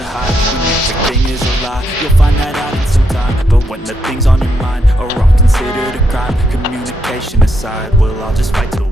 you hide, when everything is a lie. You'll find that out in some time. But when the things on your mind are all considered a crime, communication aside, we'll all just fight till